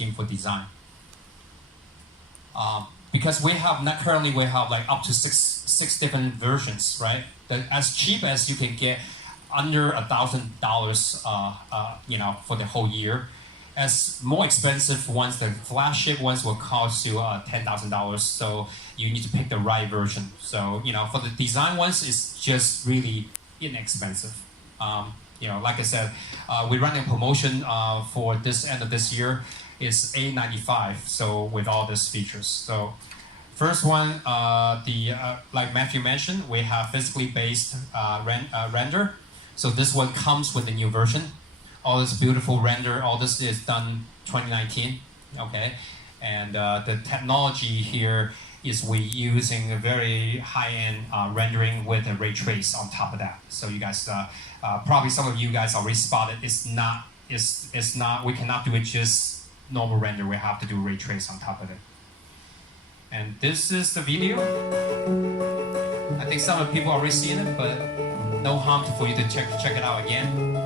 team for design. Because currently we have like up to six different versions, right? As cheap as you can get, under $1,000, for the whole year. As more expensive ones, the flagship ones will cost you $10,000. So you need to pick the right version. So for the design ones, it's just really inexpensive. Like I said, we run a promotion for this end of this year. Is $895. So with all these features. So first one, like Matthew mentioned, we have physically based render. So this one comes with the new version. All this beautiful render, all this is done 2019, okay? And the technology here is we using a very high-end rendering with a ray trace on top of that. So you guys, probably some of you guys already spotted, it's not, we cannot do it just normal render, we have to do ray trace on top of it. And this is the video. I think some of the people already seen it, but no harm for you to check it out again.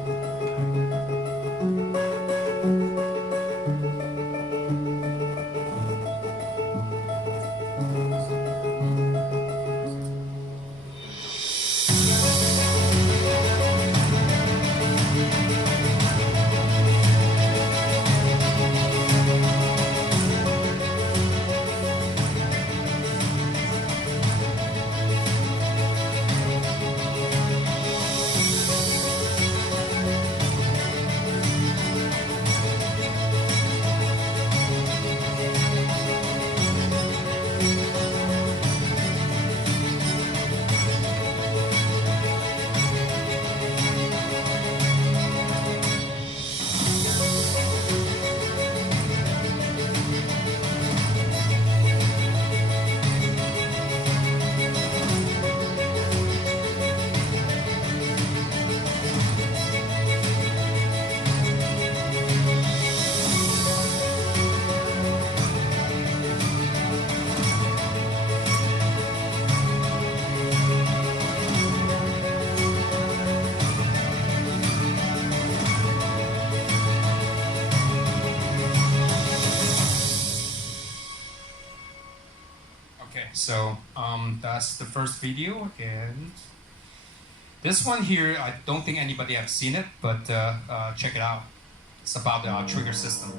So that's the first video, and this one here, I don't think anybody have seen it, but check it out. It's about the trigger system.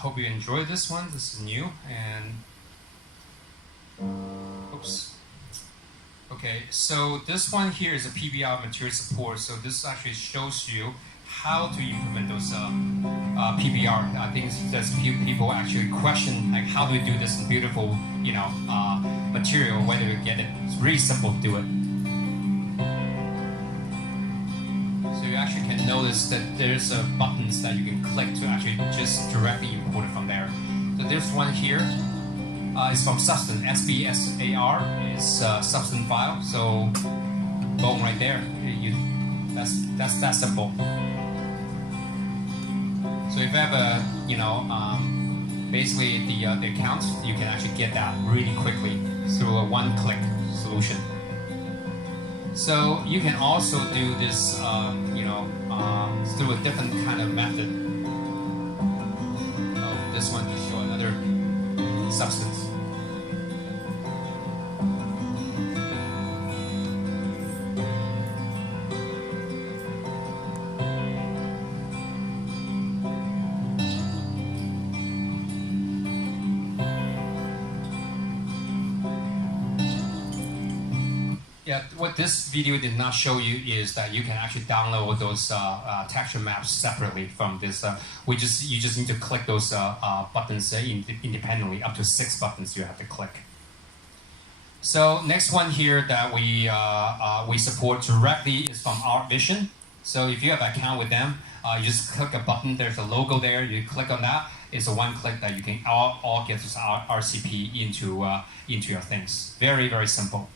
Hope you enjoyed this one. This is new, and oops. Okay, so this one here is a PBR material support. So this actually shows you how to implement those PBR. I think there's a few people actually question like how do we do this beautiful, material, whether you get it. It's really simple to do it. So you actually can notice that there's buttons that you can click to actually just directly import it from there. So this one here is from Substance. SBSAR is a Substance file. So boom, right there. That's that simple. So if you have a, basically the account, you can actually get that really quickly through a one-click solution. So you can also do this, through a different kind of method. Oh, this one is show another Substance. Yeah, what this video did not show you is that you can actually download those texture maps separately from this. You just need to click those buttons independently. Up to 6 buttons you have to click. So next one here that we support directly is from Art Vision. So if you have an account with them, you just click a button. There's a logo there. You click on that. It's a one click that you can all get this RCP into your things. Very, very simple.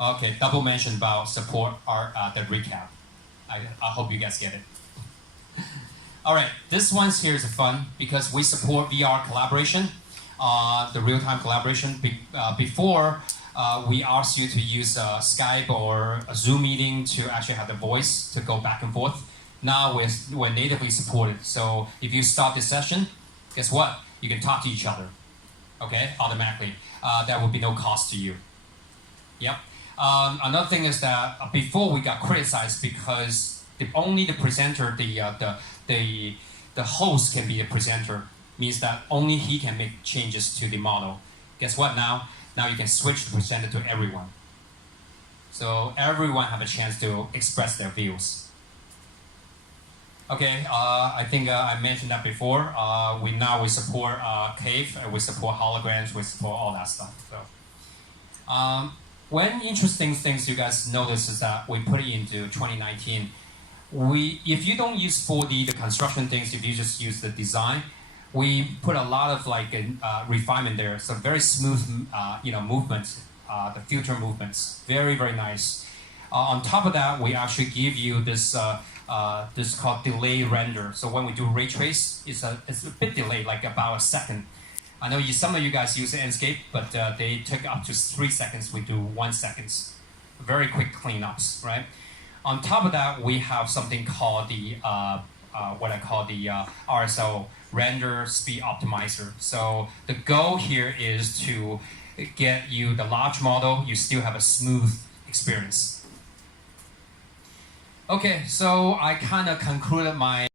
Okay, double mention about support the recap. I hope you guys get it. All right, this one's here is fun because we support VR collaboration, the real-time collaboration. Before, we asked you to use Skype or a Zoom meeting to actually have the voice to go back and forth. Now we're natively supported. So if you start this session, guess what? You can talk to each other, okay, automatically. There will be no cost to you. Yep. Another thing is that before we got criticized because only the presenter, the host can be the presenter, means that only he can make changes to the model. Guess what now? Now you can switch the presenter to everyone. So everyone have a chance to express their views. Okay, I think I mentioned that before. We support Cave, we support holograms, we support all that stuff. So. One interesting things you guys notice is that we put it into 2019. If you don't use 4D, the construction things, if you just use the design, we put a lot of refinement there. So very smooth, movements, the future movements, very, very nice. On top of that, we actually give you this called delay render. So when we do ray trace, it's a bit delayed, like about a second. I know some of you guys use Enscape, but they take up to 3 seconds. We do 1 second. Very quick cleanups, right? On top of that, we have something called the what I call the RSO, Render Speed Optimizer. So the goal here is to get you the large model. You still have a smooth experience. Okay, so I kind of concluded my